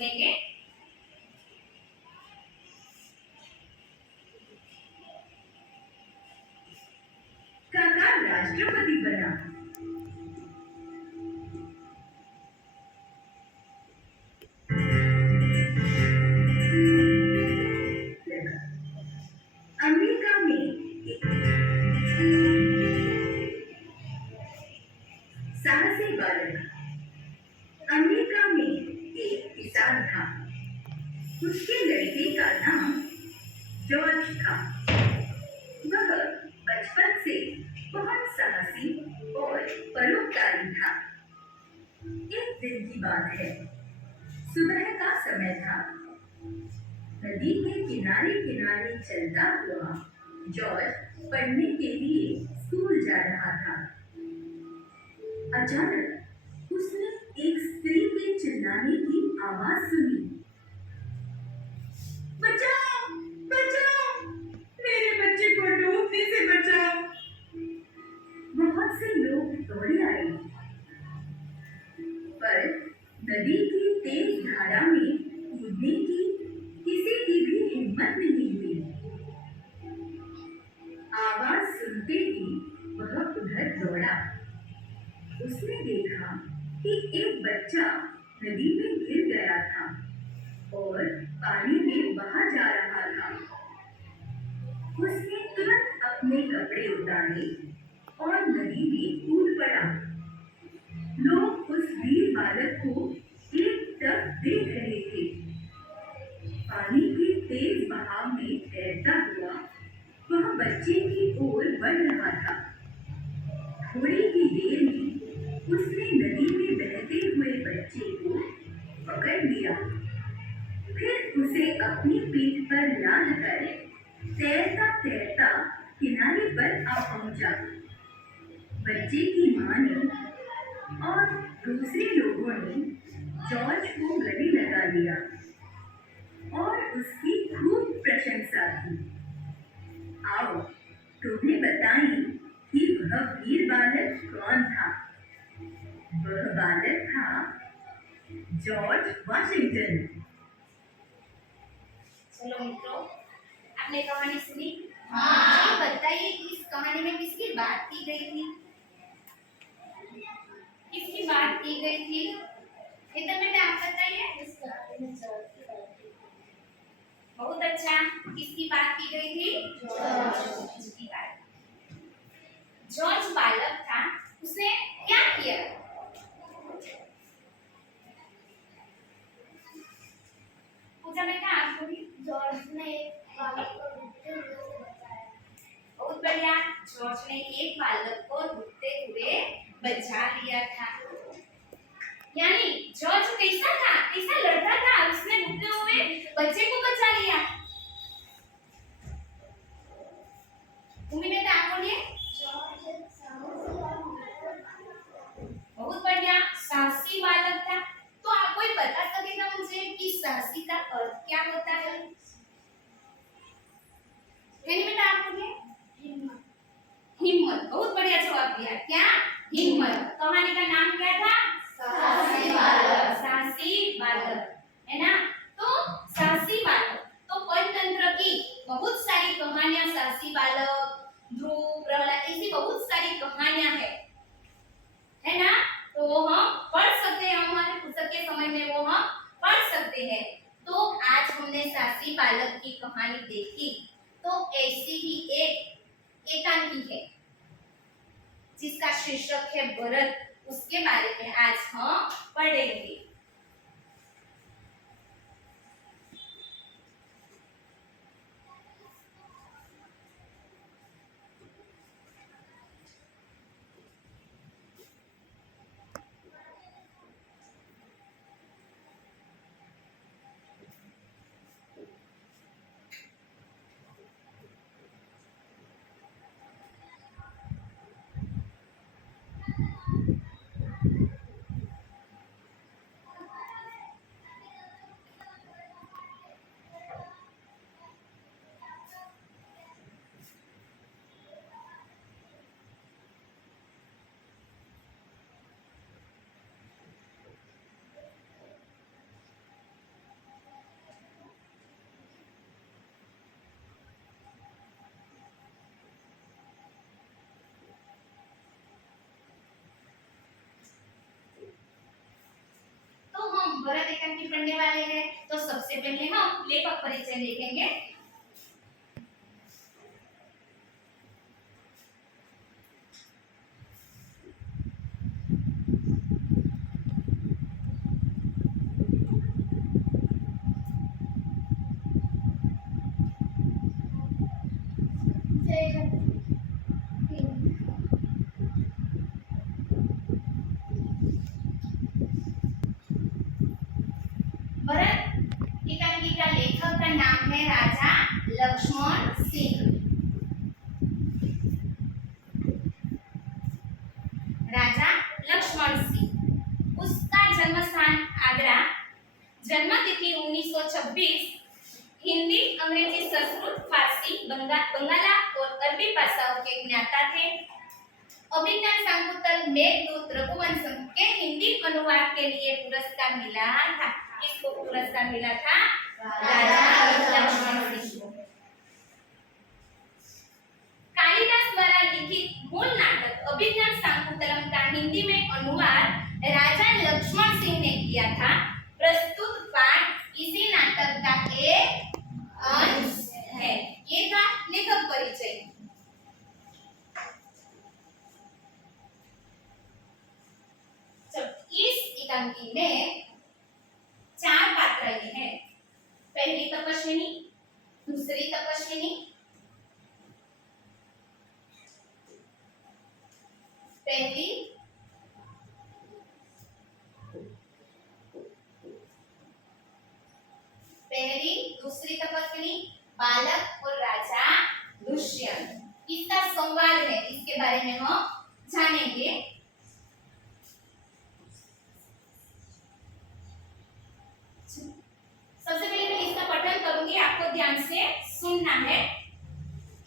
सुनेंगे। काका राष्ट्रपति बना। अमेरिका में साहसी बालक। अमेरिका में एक किसान था। उसके लड़के का नाम जॉर्ज था। वह बचपन से बहुत साहसी और परोपकारी था। एक दिन की बात है। सुबह का समय था। नदी के किनारे किनारे चलता हुआ जॉर्ज पढ़ने के लिए स्कूल जा रहा था। अचानक उसने एक स्त्री के चिल्लाने की आवाज सुनी। बचाओ, बचाओ, मेरे बच्चे को डूबने से बचाओ। बहुत से लोग दौड़े आए, पर नदी की तेज धारा में कूदने की किसी की भी हिम्मत नहीं हुई। आवाज सुनते ही वह उधर दौड़ा। उसने देखा कि एक बच्चा नदी में गिर गया था और पानी में बहा जा रहा था। उसने तुरंत अपने कपड़े उतारे और नदी में कूद पड़ा। लोग उस वीर बालक को एकटक देख रहे थे। पानी के तेज बहाव में तैरता हुआ वह बच्चे की ओर बढ़ रहा था। थोड़ी ही देर में उसने नदी में बहते हुए बच्चे को पकड़ लिया। फिर उसे अपनी पीठ पर लादकर तैरता तैरता किनारे पर आ पहुंचा। बच्चे की मां ने और दूसरे लोगों ने जॉर्ज को गले लगा लिया और उसकी खूब प्रशंसा की। आओ तुम्हें बताएं कि वह वीर बालक कौन था। वह बालक था जॉर्ज वाशिंगटन। चलो मित्रों, आपने कहानी सुनी? हाँ। बताइए इस कहानी में किसकी बात की गई थी? किसकी बात की गई थी? एकदम बेटा आप बताइए। बहुत अच्छा। किसकी बात की गई थी? जॉर्ज की बात। जॉर्ज बालक था। उसने क्या किया? पूछा बेटा आप बोलिए। जॉर्ज ने एक बालक को डूबते हुए से बचाया। बहुत बढ़िया। जॉर्ज ने एक बालक को डूबते हुए बचा लिया था। यानी जॉर्ज कैसा था? कैसा लड़का था? उसने डूबते हुए बच्चे को बचा लिया। उम्मीद है आप बोलिए। बहुत बढ़िया, साहसी बालक था। तो आप कोई बता सकेगा मुझे कि साहसी का अर्थ क्या होता है? बेटा आप बोलिए। हिम्मत। हिम्मत। बहुत बढ़िया जवाब दिया। क्या? हिम्मत। कहानी का नाम क्या था? साहसी बालक। साहसी बालक, है ना? तो साहसी बालक, तो पंचतंत्र की बहुत सारी कहानियां, साहसी बालक, ध्रुव, प्रहलाद, ऐसी बहुत सारी कहानियां है ना? तो हम पढ़ सकते हैं, हमारे पुस्तक के समय में वो हम पढ़ सकते हैं। तो आज हमने साहसी बालक की कहानी देखी। तो ऐसी ही एक एकांकी है जिसका शीर्षक है भरत, उसके बारे में आज हम पढ़ेंगे। एकांकी पढ़ने वाले हैं। तो सबसे पहले हम लेखक परिचय देखेंगे। भरत एकांकी का लेखक का नाम है राजा लक्ष्मण सिंह। राजा लक्ष्मण सिंह, उसका जन्म स्थान आगरा, जन्म तिथि 1926, हिंदी, अंग्रेजी, संस्कृत, फारसी, बंगाला और अरबी भाषाओं के ज्ञाता थे। अभिज्ञान शाकुंतल, मेघदूत, रघुवंशम के हिंदी अनुवाद के लिए पुरस्कार मिला था। किसको पुरस्कार मिला था? राजा लक्ष्मण सिंह को। कालिदास द्वारा लिखित मूल नाटक अभिज्ञान शाकुंतलम का हिंदी में अनुवाद राजा लक्ष्मण सिंह ने किया था। प्रस्तुत पाठ इसी नाटक का एक अंश है। ये था लेखक परिचय। इस एकांकी में 4 पात्र ये हैं। पहली तपस्विनी, दूसरी तपस्विनी, पहली दूसरी तपस्विनी, बालक और राजा दुष्यंत। इसका संवाद है, इसके बारे में हम जानेंगे। सबसे पहले मैं इसका पठन करूंगी, आपको ध्यान से सुनना है।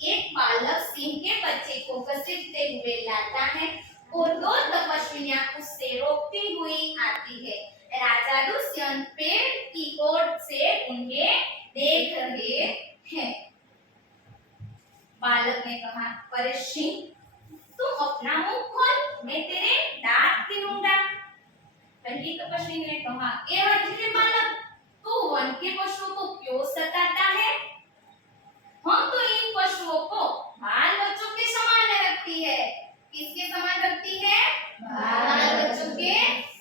एक बालक सिंह के बच्चे को घसीटते हुए लाता है और 2 तपस्विनियां उससे रोकती हुई आती है। राजा दुष्यंत पेड़ की ओर से उन्हें देख रहे हैं। बालक ने कहा, अरे सिंह, तू अपना मुंह खोल, मैं तेरे दांत गिनूंगा। पहली तपस्विनी ने कहा, ए हठीले बालक, तू वन के पशुओं को क्यों सताता है? हम तो इन पशुओं को बाल बच्चों के समान रखती है। किसके समान रखती है? बाल बच्चों के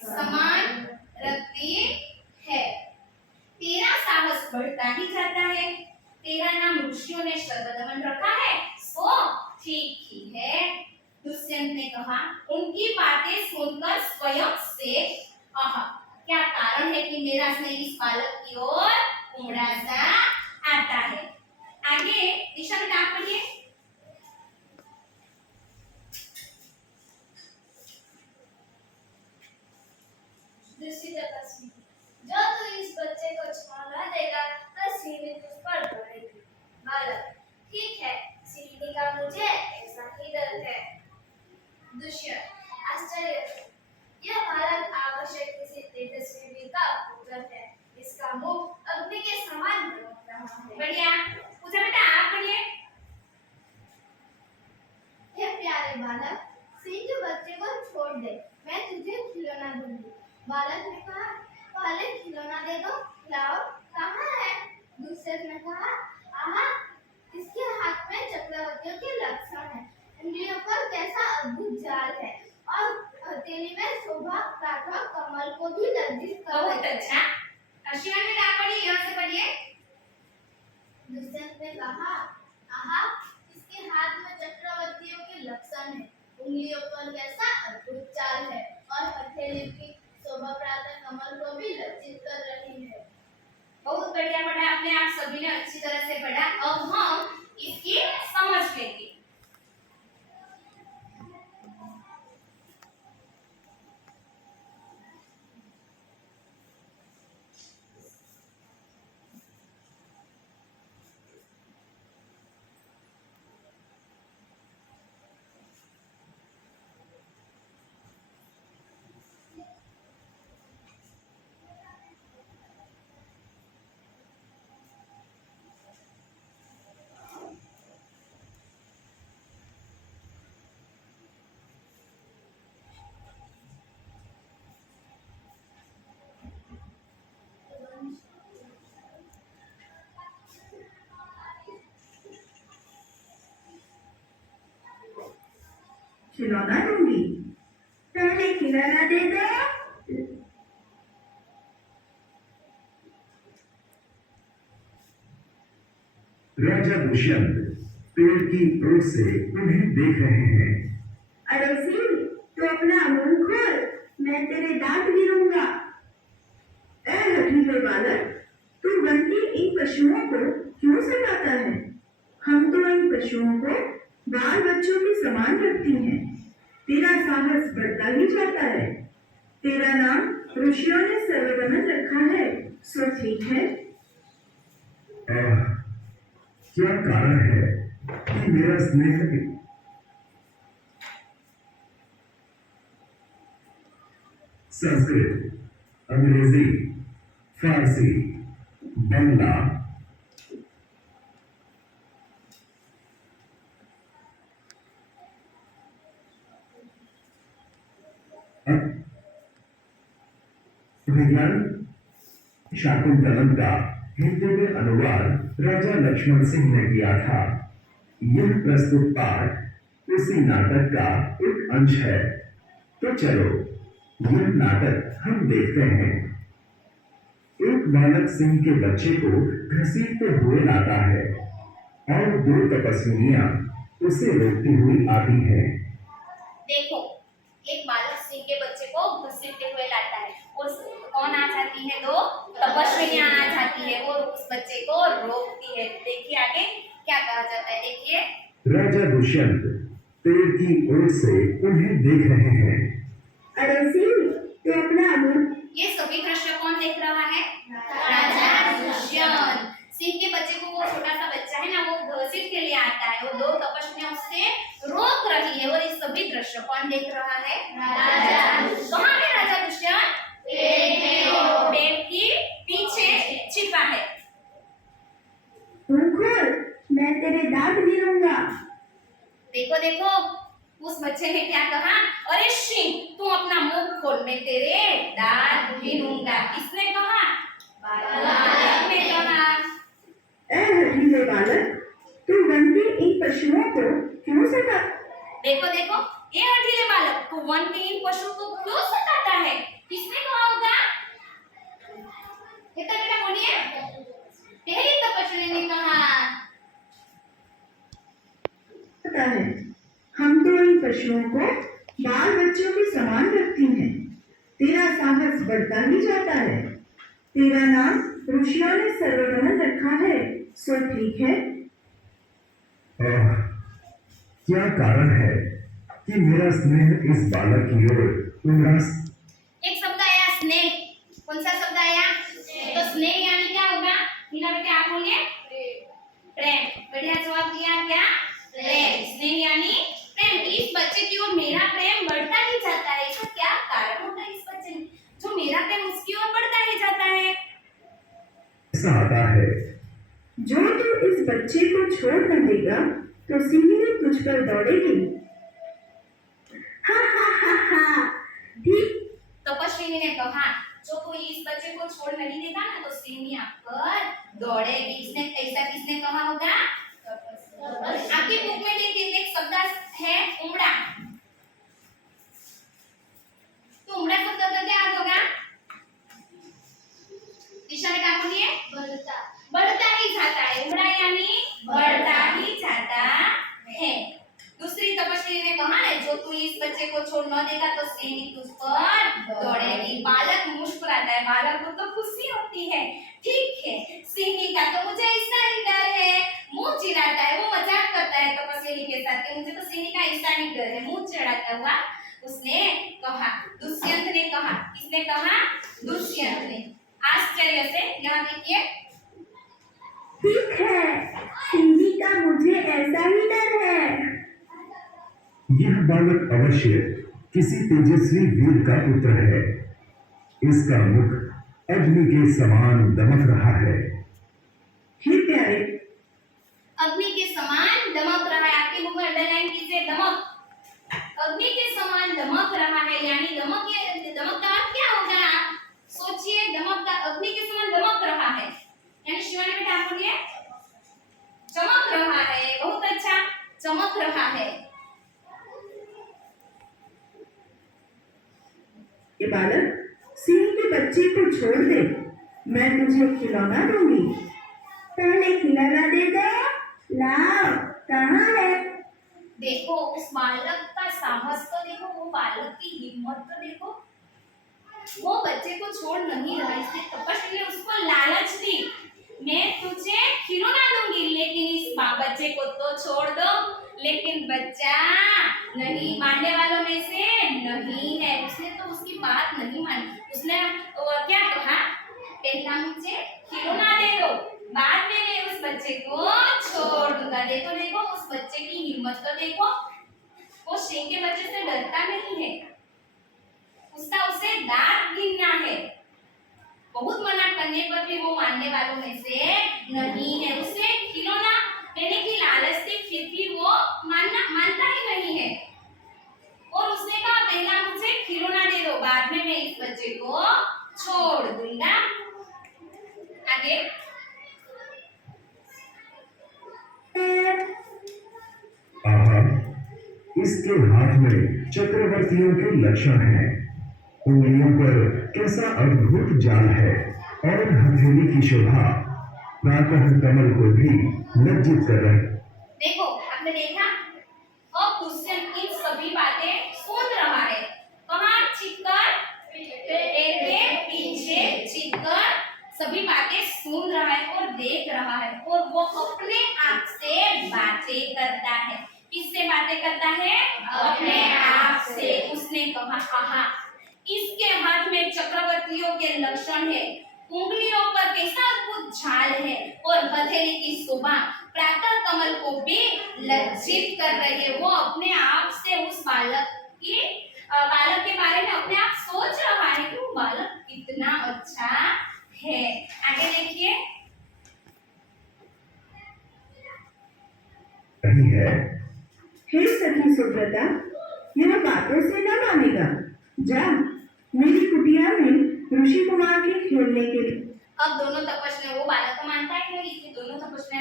समान रखती है। तेरा साहस बढ़ता ही जाता है। तेरा नाम ऋषियों ने सर्वदमन रखा है, सो ठीक ही है। दुष्यंत ने कहा, उनकी बातें सुनकर स्वयं से क्या कारण है कि मेरा स्नेह इस बालक की ओर उमड़ा सा आता है। आगे दिशा में आप पढ़िए। दूसरी तपस्वी, जो तू इस बच्चे को छुड़ा देगा तो सीढ़ी तुझ पर पड़ेगी। बालक, ठीक है, सीढ़ी का मुझे ऐसा ही डर है। दुष्यंत, आश्चर्य, यह बालक आवश्यक किसी तेजस्वी वीर का पुत्र है। इसका मुख अग्नि के समान दमक रहा है। बढ़िया। पूछा बेटा, आप पढ़िए। हे प्यारे बालक, सिंह बच्चे को छोड़ दे, मैं तुझे खिलौना दूंगी। बालक ने कहा, पहले खिलौना दे दो, लाओ, कहाँ है? दुष्यंत ने कहा, आहा, इसके हाथ में चक्रवर्तियों के लक्षण है, उंगलियों पर कैसा अद्भुत जाल है और हथेली में शोभा प्रार्थना कमल को भी लज्जित कर बहुत अच्छा। शिवानी बेटा, आप पढ़िए, यहाँ से पढ़िए। दुष्यंत ने कहा, आहा, इसके हाथ में चक्रवर्तियों के लक्षण है, उंगलियों पर कैसा अद्भुत चाल है और हथेली की शोभा प्रार्थना कमल को भी लज्जित कर रही है। बहुत बढ़िया पढ़ा आपने, आप सभी ने अच्छी तरह से पढ़ा। अब हम इसकी समझ लेंगे। खिलौना दूंगी। पहले खिलौना दे दो। राजा दुष्यंत पेड़ की ओर से उन्हें देख रहे हैं। अरे सिंह, तू अपना मुंह खोल, मैं तेरे दांत गिरूंगा। ए हठीले बालक, तू बंदी इन पशुओं को क्यों सताता है? हम तो इन पशुओं को बाल बच्चों के समान रखती हैं। तेरा साहस बढ़ता ही जाता है। तेरा नाम ऋषियों ने सर्वदमन रखा है, सो ठीक है। आह, क्या कारण है कि मेरा स्नेह संस्कृत, अंग्रेजी, फारसी, बंगला, विज्ञान शाकुंतलम का हिंदी में अनुवाद राजा लक्ष्मण सिंह ने किया था। यह प्रस्तुत पाठ उसी नाटक का एक अंश है। तो चलो यह नाटक हम देखते हैं। एक बालक सिंह के बच्चे को घसीटते हुए लाता है और दो तपस्विनियां उसे रोकती हुई आती हैं। देखो, एक बालक सिंह के बच्चे को घसीटते हुए लाता है और कौन आ जाती है? दो तपस्विनियां आ जाती है और उस बच्चे को रोकती है। देखिए आगे क्या कहा जाता है, देखिए। राजा दुष्यंत पेड़ की ओर से उन्हें देख रहे हैं। अरे सिंह, तू अपना मुंह। ये सभी दृश्य कौन देख रहा है? राजा दुष्यंत। सिंह के बच्चे को, वो छोटा सा बच्चा है ना, वो घसीट के लिए आता है और दो तपस्विनियां उससे रोक रही है और ये सभी दृश्य कौन देख रहा है? राजा दुष्यंत। कहाँ है राजा दुष्यंत? पेड़ के पीछे छिपा है। मुंह खोल, मैं तेरे दांत गिरूंगा। देखो देखो, उस बच्चे ने क्या कहा? अरे सिंह, तू अपना मुंह खोल, मैं तेरे दांत गिनूंगा। किसने कहा? बालक ने कहा। ए हठीले बालक, तू बंदी इन पशुओं को क्यों सता? देखो देखो, ये हठीले बालक, तू वन के इन पशु को क्यों सताता है? किसने कहा होगा? बेटा बेटा बोलिए। पहली तपस्वी ने कहा। पता है, हम तो इन पशुओं को बाल बच्चों के समान रखती हैं। तेरा साहस बढ़ता ही जाता है। तेरा नाम ऋषियों ने सर्वदमन रखा है, सो ठीक है। आह, क्या कारण है कि मेरा स्नेह इस बालक की ओर उमड़ा। एक शब्द आया स्नेह। कौन सा शब्द आया? तो स्नेह यानी क्या होगा? मीना बेटे आप बोलिए। प्रेम। बढ़िया जवाब दिया, क्या? प्रेम। स्नेह यानी प्रेम। इस बच्चे की ओर मेरा प्रेम बढ़ता ही जाता है। इसका क्या कारण होता है इस बच्चे में, जो मेरा प्रेम उसकी ओर बढ़ता ही जाता है? ऐसा आता है। जो तू इस बच्चे को छोड़ न देगा तो सिंह तुझ पर दौड़ेगी। हा हा हा हा। ठीक। तपस्विनी ने कहा, जो कोई इस बच्चे को छोड़ नहीं देगा ना तो सिंह पर दौड़ेगी। इसने ऐसा किसने कहा होगा? आपकी बुक में देखिए, एक शब्द है उमड़ा। तो उमड़ा शब्द का क्या अर्थ होगा? दिशा में क्या बोलिए? बढ़ता। बढ़ता ही जाता है। उमड़ा यानी बढ़ता ही जाता है। दूसरी तपस्वी ने कहा है, जो तू इस बच्चे को छोड़ न देगा तो सिंह तुझ पर दौड़ेगी। बालक मुस्कुराता है। बालक को तो खुशी होती है। ठीक है, सिंह का तो मुझे ऐसा ही डर है। मुंह चिढ़ाता है, वो मजाक करता है तपस्वी के साथ कि मुझे तो सिंह का ऐसा ही डर है। मुंह चिढ़ाता हुआ उसने कहा। दुष्यंत ने कहा। किसने कहा? दुष्यंत ने। आश्चर्य से यहाँ देखिए। ठीक है, सिंह का मुझे ऐसा ही डर है। यह बालक अवश्य किसी तेजस्वी वीर का पुत्र है। इसका मुख अग्नि के समान दमक रहा है। हे प्यारे, अग्नि के समान दमक रहा है। आपके मुख में अंडरलाइन कीजिए, दमक। अग्नि के समान दमक रहा है, यानी दमक का अर्थ क्या होगा? आप सोचिए, दमक का अग्नि के समान दमक रहा है, यानी शिवानी बेटा आप बोलिए। चमक रहा है। बहुत अच्छा, चमक रहा है। ये बालक, सिंह के बच्चे को छोड़ दे, मैं तुझे खिलौना दूंगी। पहले खिलौना दे दो, लाओ, कहाँ है? देखो उस बालक का साहस तो देखो, वो बालक की हिम्मत तो देखो। वो बच्चे को छोड़ नहीं रहा, इसने तपस्या ने उसको लालच दी, मैं तुझे खिलौना दूंगी, लेकिन इस बच्चे को तो छोड़ दो। लेकिन बच्चा नहीं, मानने वालों में से नहीं है, उसने तो उसकी बात नहीं मानी। उसने क्या कहा, पहला मुझे खिलौना दे दो, बाद में मैं उस बच्चे को छोड़ दूंगा। देखो देखो उस बच्चे की हिम्मत तो देखो, वो सिंह के बच्चे से डरता नहीं है, उसका उसे दांत गिनना है। बहुत मना करने पर भी वो मानने वालों में से नहीं है। उसे खिलौना देने की लालच थी, फिर भी वो मानता ही नहीं है। और उसने कहा पहला मुझे खिलौना दे दो, बाद में मैं इस बच्चे को छोड़ दूंगा। आगे आहा, इसके हाथ में चक्रवर्तियों के लक्षण हैं। उंगलियों पर कैसा अद्भुत जाल है और हथेली की शोभा प्रातः कमल को भी लज्जित कर रही। देखो आपने देखा, अब दुष्यंत इन सभी बातें सुन रहा है। कहाँ छिपकर, पेड़ के पीछे छिपकर सभी बातें सुन रहा है और देख रहा है, और वो अपने आप से बातें करता है। किससे बातें करता है? अपने आप से। उसने कहा, आहा, इसके हाथ में चक्रवर्तियों के लक्षण है, उंगलियों पर कैसा अद्भुत झाल है, और हथेली की शोभा प्रातः कमल को भी लज्जित कर रही है। वो अपने आप से उस बालक के बारे में अपने आप सोच रहा है कि वो बालक कितना अच्छा है। आगे देखिए, नहीं है। हे सखी सुब्रता, यह बातों से न मानेगा। जा मेरी कुटिया में ऋषि कुमार के खेलने के लिए। अब दोनों तपस्या, वो बालक को मानता है नहीं, इसलिए दोनों तपस्या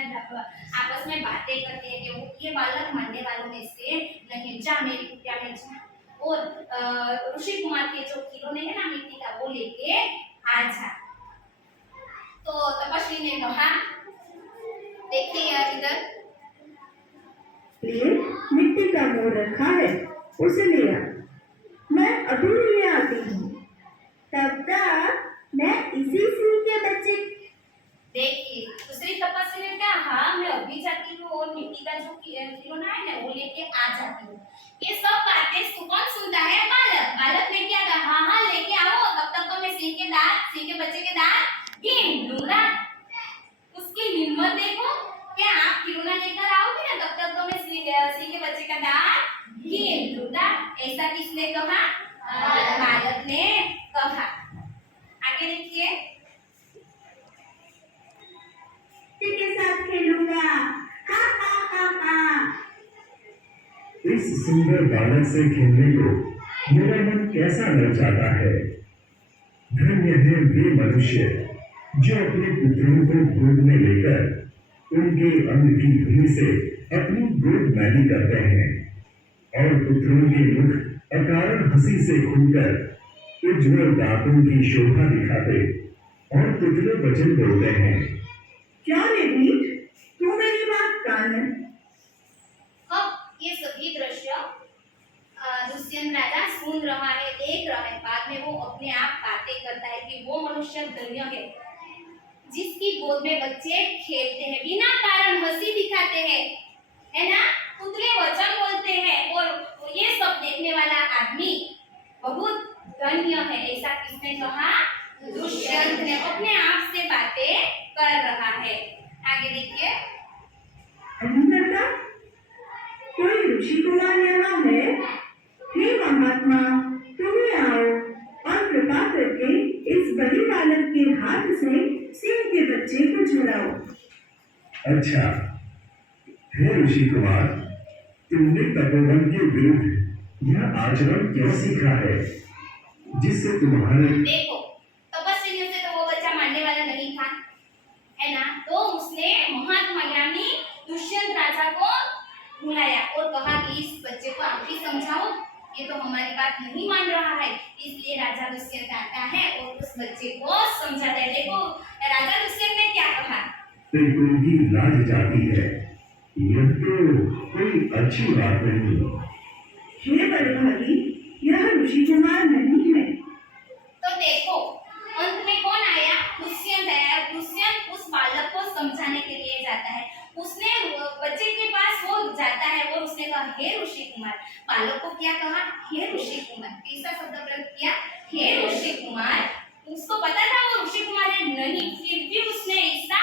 आपस में बातें करते हैं कि वो ये बालक मानने वालों में से नहीं, जा मेरी कुटिया में जा, और ऋषि कुमार के जो खिलौने हैं ना मिट्टी का, वो लेके आ जा। तो तपस्वी ने कहा, देखिए यार इधर, लिए मिट्टी का मोर रखा है, उसे ले आ, मैं अभी ले आती हूँ। तब तक मैं इसी सिंह के बच्चे। देखिए दूसरी तपस्वी ने कहा, हाँ मैं अभी जाती हूँ और मिट्टी का जो खिलौना है ना वो लेके आ जाती हूँ। ये सब बातें कौन सुनता है? बालक। बालक ने क्या कहा, हाँ हाँ लेके आओ, तब तक तो मैं सिंह के बच्चे के दांत गिन लूंगा। उसकी हिम्मत देखो कि आप खिलौना लेकर आओगे ना, तब तक तो मैं सिंह के बच्चे का दांत गिन लूंगा। ऐसा किसने कहा? बालक ने कहा। आगे देखिए, के साथ खेलूंगा, हा हा हा हा। इस सुंदर बालक से खेलने को मेरा मन कैसा लग जाता है। धन्य है वे मनुष्य जो अपने पुत्रों को गोद में लेकर उनके अंग की धुनी से अपनी गोद मैली करते हैं, और पुत्रों के मुख अकारण हंसी से खुलकर उज्ज्वल दांतों की शोभा दिखाते और तुतले वचन बोलते हैं। क्या रे मीठ, तू मेरी बात कान है। अब ये सभी दृश्य दुष्यंत राजा सुन रहा है, देख रहा है। बाद में वो अपने आप बातें करता है कि वो मनुष्य धन्य है जिसकी गोद में बच्चे खेलते हैं, बिना कारण हंसी दिखाते हैं, है ना, पुतले वचन बोलते हैं, और ये सब देखने वाला आदमी बहुत धन्य है। ऐसा किसने कहा? दुष्यंत ने। अपने आप से बातें कर रहा है। आगे देखिए, अभिनेता, कोई ऋषि कुमार यहाँ है? हे महात्मा, तुम ही आओ और कृपा करके इस बड़े बालक के हाथ से सिंह के बच्चे को छुड़ाओ। अच्छा, हे ऋषि कुमार, तुमने तपोवन के विरुद्ध यह आचरण क्यों सीखा है जिससे तुम्हारे। देखो तपस्वी से तो वो बच्चा मानने वाला नहीं था, है ना, तो उसने महात्मा यानी दुष्यंत राजा को बुलाया और कहा कि इस बच्चे को आप ही समझाओ ये तो हमारी बात नहीं मान रहा है। इसलिए राजा दुष्यंत आता है और उस बच्चे को समझाता है। देखो राजा दुष्यंत ने क्या कहा। बिल्कुल भी लाज जाती है, यह तो कोई अच्छी बात नहीं। हे बड़भागी, यह ऋषि कुमार नहीं है। तो देखो अंत में कौन आया, दुष्यंत आया। दुष्यंत उस बालक को समझाने के लिए जाता है। उसने बच्चे के पास वो जाता है और उसने कहा हे ऋषि कुमार। बालक को क्या कहा, हे ऋषि कुमार। कैसा शब्द प्रयोग किया, हे ऋषि कुमार। उसको पता था वो ऋषि कुमार है नहीं, फिर भी उसने ऐसा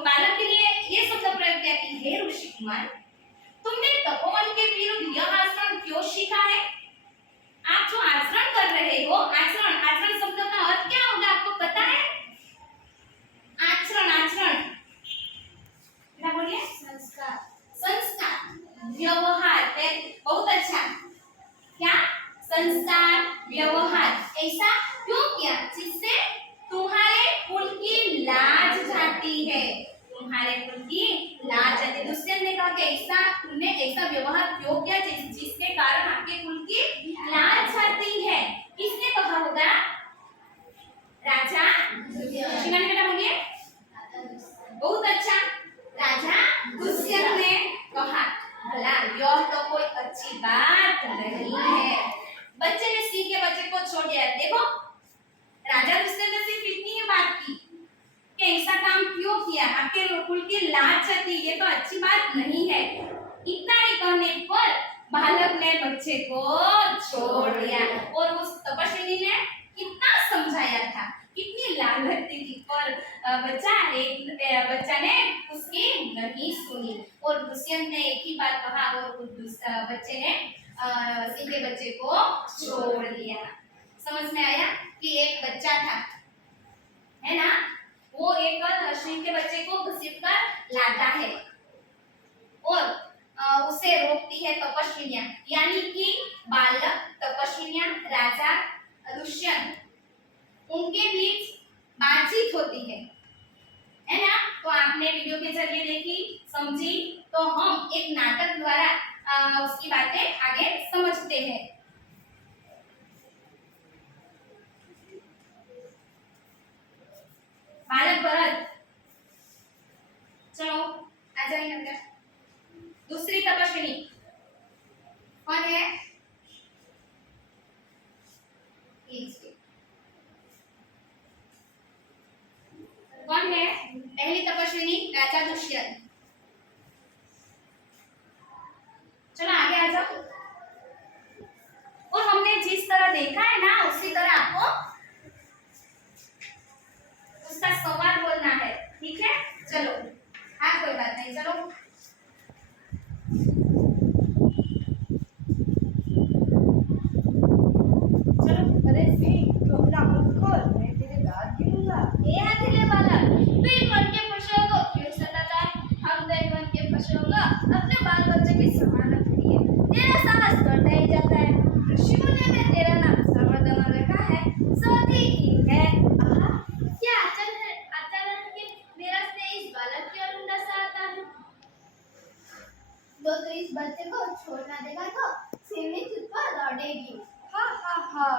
बालक के लिए ये शब्द प्रयोग किया कि हे ऋषि कुमार, तुमने तपोवन के विरुद्ध यह आचरण क्यों सीखा है। आप जो आचरण कर रहे हो, आचरण शब्द का अर्थ क्या होगा आपको पता है। आचरण क्या बोलिए, संस्कार व्यवहार। बहुत अच्छा, क्या संस्कार व्यवहार ऐसा क्यों किया जिससे तुम्हारे कुल की लाज जाती है। तुम्हारे कुल की लाज जाती है। दुष्यंत ने कहा कि ऐसा तुमने ऐसा व्यवहार क्यों किया जिसके कारण आपके कुल की लाज जाती है। किसने कहा होगा, राजा शिवानी बेटा बोलिए। बहुत अच्छा, राजा दुष्यंत ने कहा। भला यह तो कोई अच्छी बात नहीं है। बच्चे ने सिंह के बच्चे को छोड़ दिया। देखो राजा दुष्यंत ने सिर्फ इतनी ही बात की कि ऐसा काम क्यों किया, आपके कुल की लाज जाती, ये तो अच्छी बात नहीं है। इतना ही कहने पर बालक ने बच्चे को छोड़ दिया। और उस तपस्विनी ने कितना समझाया था, कितनी लाल लगती थी, पर बच्चा ने उसकी नहीं सुनी। और दुष्यंत ने एक ही बात कहा और उस बच्चे ने सिंह के बच्चे को छोड़ दिया। समझ में आया कि एक बच्चा था, है ना, वो एक सिंह के बच्चे को घसीट कर लाता है और उसे रोकती है तपस्विनियां, यानी कि बालक, तपस्विनियां, राजा दुष्यंत, उनके बीच बातचीत होती है ना। तो आपने वीडियो के जरिए देखी, समझी, तो हम एक नाटक द्वारा उसकी बातें आगे समझते हैं। बालक भरत, चलो आ जाइए अंदर। दूसरी तपस्विनी कौन है, कौन है, पहली तपस्विनी राजा दुष्यंत। चलो आगे आ जाओ। और हमने जिस तरह देखा है ना उसी तरह आपको उसका सवाल बोलना है, ठीक है। चलो हाँ कोई बात नहीं, चलो अरे सिंह, तू अपना मुंह खोल, मैं तेरे दांत गिनूंगा। ये हथेली वाला, तू इन वन के पशुओं को क्यों सताता है? हम तो इन वन के पशुओं को अपने बाल बच्चे के समान रखते हैं। तेरा साहस बढ़ता ही जाता है। ऋषि मुनि ने तेरा नाम सर्वदमन रखा है, सती ही है। आहा, क्या आचरण के मेरा से इस बालक की ओर उदासा आता है। तो इस बच्चे को छोड़ना देगा तो सिमी तुझ पर दौड़ेगी। हाँ,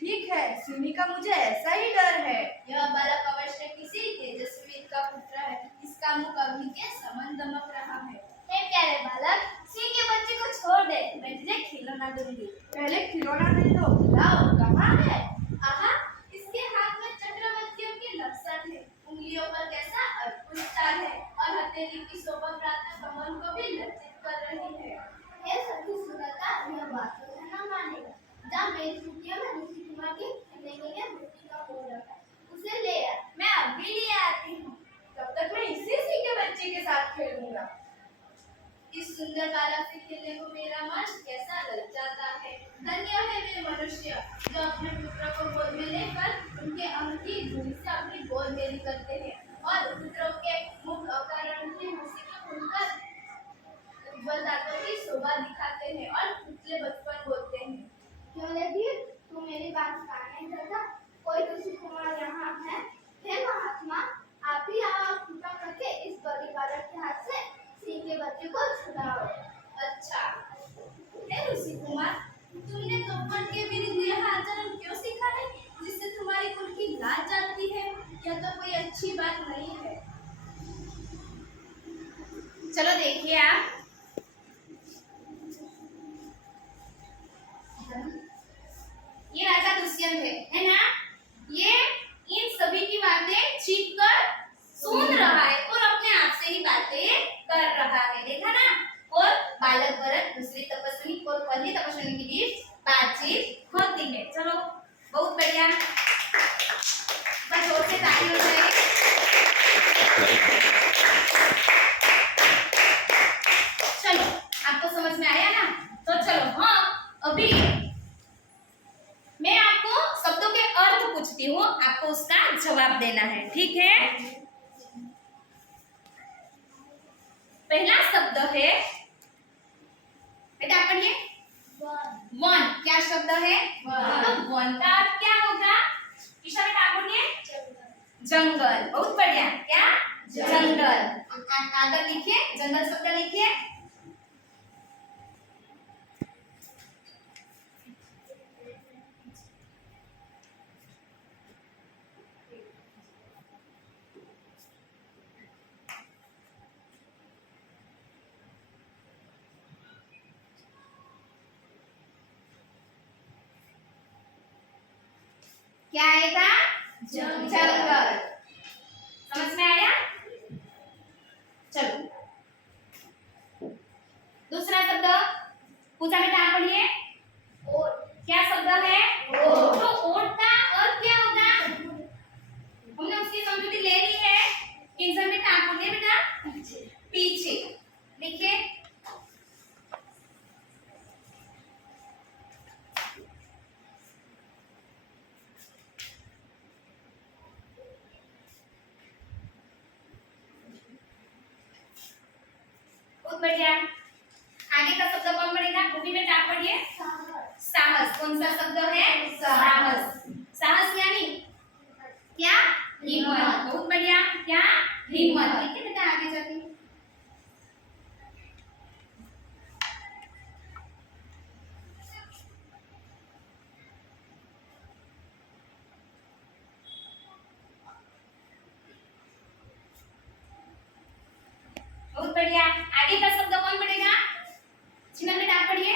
ठीक है, सिमी का मुझे ऐसा ही डर है। यह बालक अवश्य किसी तेजस्वी का पुत्र है। इसका मुख अग्नि के समान दमक रहा है। हे प्यारे बालक, सिंह के बच्चे को छोड़ दे, मैं तुझे खिलौना दूंगी। पहले खिलौना दे दो। लाओ, कहाँ है? आहा, इसके हाथ में चक्रवर्तियों के लक्षण है, उंगलियों पर कैसा अद्भुत तार है और हथेली की शोभा प्रातः कमल को भी लज्जित कर रही है। हे सखी सुनता, यह बात तो न मानेगा। जा मेरी कुटिया में ऋषि कुमार के खेलने के लिए मिट्टी का बोल रखा है, उसे ले आ, मैं अभी ले आती हूँ। तब तक मैं इसी सिंह के बच्चे के साथ खेलूंगा। इस सुंदर बालक से खेलने को मेरा मन कैसा लग जाता है। धन्य है वे मनुष्य जो अपने पुत्र को गोद में लेकर उनके अंग की धूल से अपनी गोद मेरी करते हैं और पुत्रों के मुख अकारण की हंसी को खुलकर उज्ज्वल दांतों की शोभा दिखाते हैं और पुतले बचपन बोलते हैं। क्यों लेडी, तू मेरी बात कान देता? कोई ऋषि कुमार यहाँ है? हे महात्मा, आप ही आओ, कृपा करके इस गरीब बालक के हाथ से सिंह के बच्चे को छुड़ाओ। अच्छा, हे ऋषि कुमार, तू अच्छी बात नहीं है। चलो देखिए आप, ये राजा दुष्यंत है ना? ये इन सभी की बातें छिप कर सुन रहा है और अपने आप से ही बातें कर रहा है, देखा ना? और बालक भरत दूसरी तपस्विनी और पहली तपस्विनी के बीच बातचीत होती है। चलो बहुत बढ़िया, बस जोर से ताली हो जाए। चलो आपको समझ में आया ना? तो चलो हाँ, अभी मैं आपको शब्दों के अर्थ पूछती हूँ, आपको उसका जवाब देना है, ठीक है? पहला शब्द है, बेटा पढ़िए, वन। क्या शब्द है? तो वन का अर्थ क्या होगा? ईशा बेटा आप बोलिए। जंगल। बहुत बढ़िया, क्या? जंगल। आगे लिखिए, जंगल शब्द लिखिए। क्या आएगा? जंगल। समझ में आया? चलो दूसरा शब्द पूछा बेटा आप पढ़िए। क्या शब्द है? तो ओट का अर्थ क्या होगा? हमने उसकी समझौती ले ली है। इंसान बेटा आप बोलिए बेटा। पीछे लिखिए। बहुत बढ़िया। आगे का शब्द कौन पढ़ेगा? भूमि में आप पढ़िए। साहस। कौन सा शब्द है? साहस। साहस यानी क्या? हिम्मत। बहुत बढ़िया, क्या? हिम्मत। ठीक है बेटा, आगे जाते हैं। बहुत बढ़िया। आगे का शब्द कौन पढ़ेगा? चिन्ह बेटा आप पढ़िए।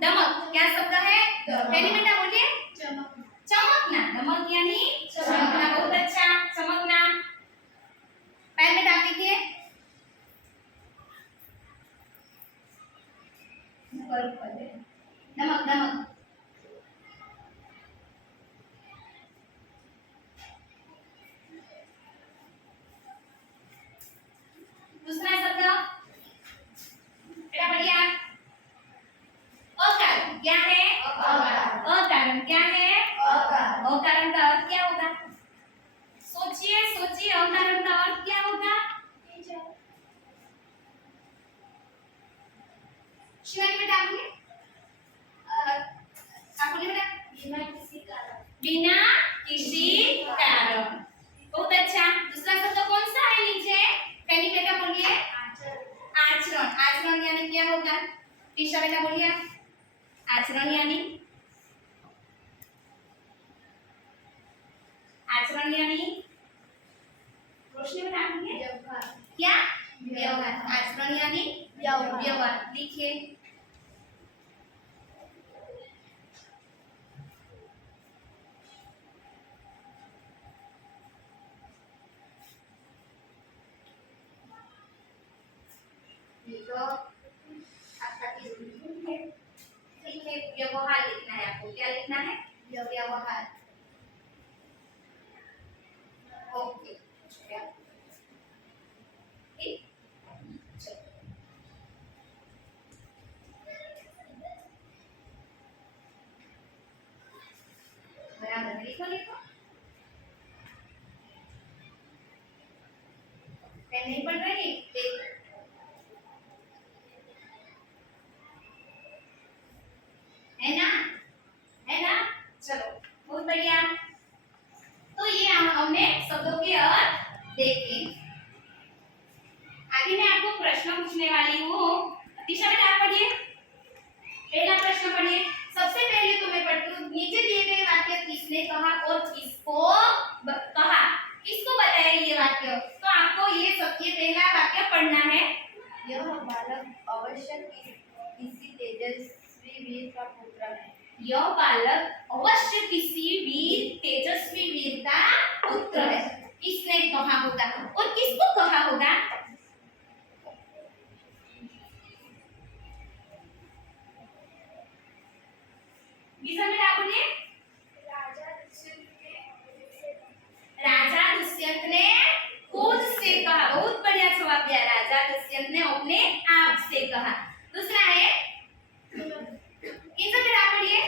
दमक। क्या शब्द है? पहली बेटा बोलिए। चमकना। दमक यानी चमकना। बहुत अच्छा, चमकना। पहले बेटा आप लिखिए। दमक दमक। दूसरा शब्द बेटा पढ़िए आप। अकारण। क्या है? अकारण। क्या है? अकारण का अर्थ क्या होगा? सोचिए सोचिए, अकारण का अर्थ क्या होगा? शिवानी बेटा आप बोलिए। आप बोलिए बेटा। बिना किसी कारण। बहुत अच्छा। दूसरा शब्द कौन सा है नीचे? पहली बेटा बोलिए। आचरण। आचरण यानी क्या होगा? तीसरा बेटा बोलिए। आचरण यानी रोशनी बेटा आप बोलिए। क्या? व्यवहार। आचरण यानी व्यवहार। लिखिए। तो आपका ठीक है, व्यवहार लिखना है आपको। क्या लिखना है? व्यवहार। ओके ठीक। बराबर लिखो लिखो। पेन नहीं पढ़ रही? देखो है ना? है ना? चलो बहुत बढ़िया। तो ये हमने शब्दों के अर्थ देखे। आगे मैं आपको प्रश्न पूछने वाली हूँ। दिशा बेटा आप पढ़िए। पहला प्रश्न पढ़िए। सबसे पहले तो मैं पढ़ती हूँ। नीचे दिए गए वाक्य किसने कहा और किसको कहा? किसको बताया ये पहला वाक्य पढ़ना है। यह बालक अवश्य किसी तेजस्वी वीर का पुत्र है। यह बालक अवश्य किसी वीर तेजस्वी वीर का पुत्र है। किसने कहा होगा और किसको कहा होगा? बीजा में आप बोलिए। राजा दुष्यंत ने खुद से कहा। बहुत बढ़िया जवाब दिया। राजा दुष्यंत ने अपने आप से कहा। दूसरा है किसका बेटा पढ़िए।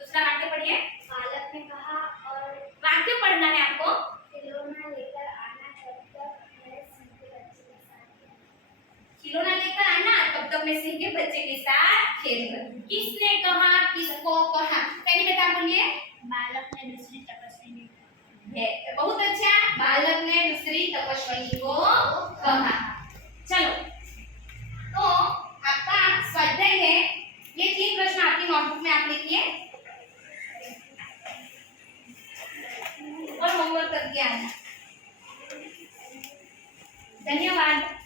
दूसरा वाक्य पढ़िए। बालक ने कहा और वाक्य पढ़ना है आपको। खिलौना लेकर आना तब तक मैं सिंह के बच्चे के साथ खिलौना लेकर आना तब तक मैं सिंह के बच्चे के साथ खेलूंगा। किसने कहा? किसको कहा? पहले बेटा बोलिए। बालक ने दूसरी तपस्विनी बहुत अच्छा। बालक ने दूसरी तपस्विनी को कहा। चलो तो आपका स्वाध्याय है। ये 3 प्रश्न आपकी नोटबुक में आप लिखिए और होमवर्क करके आना। धन्यवाद।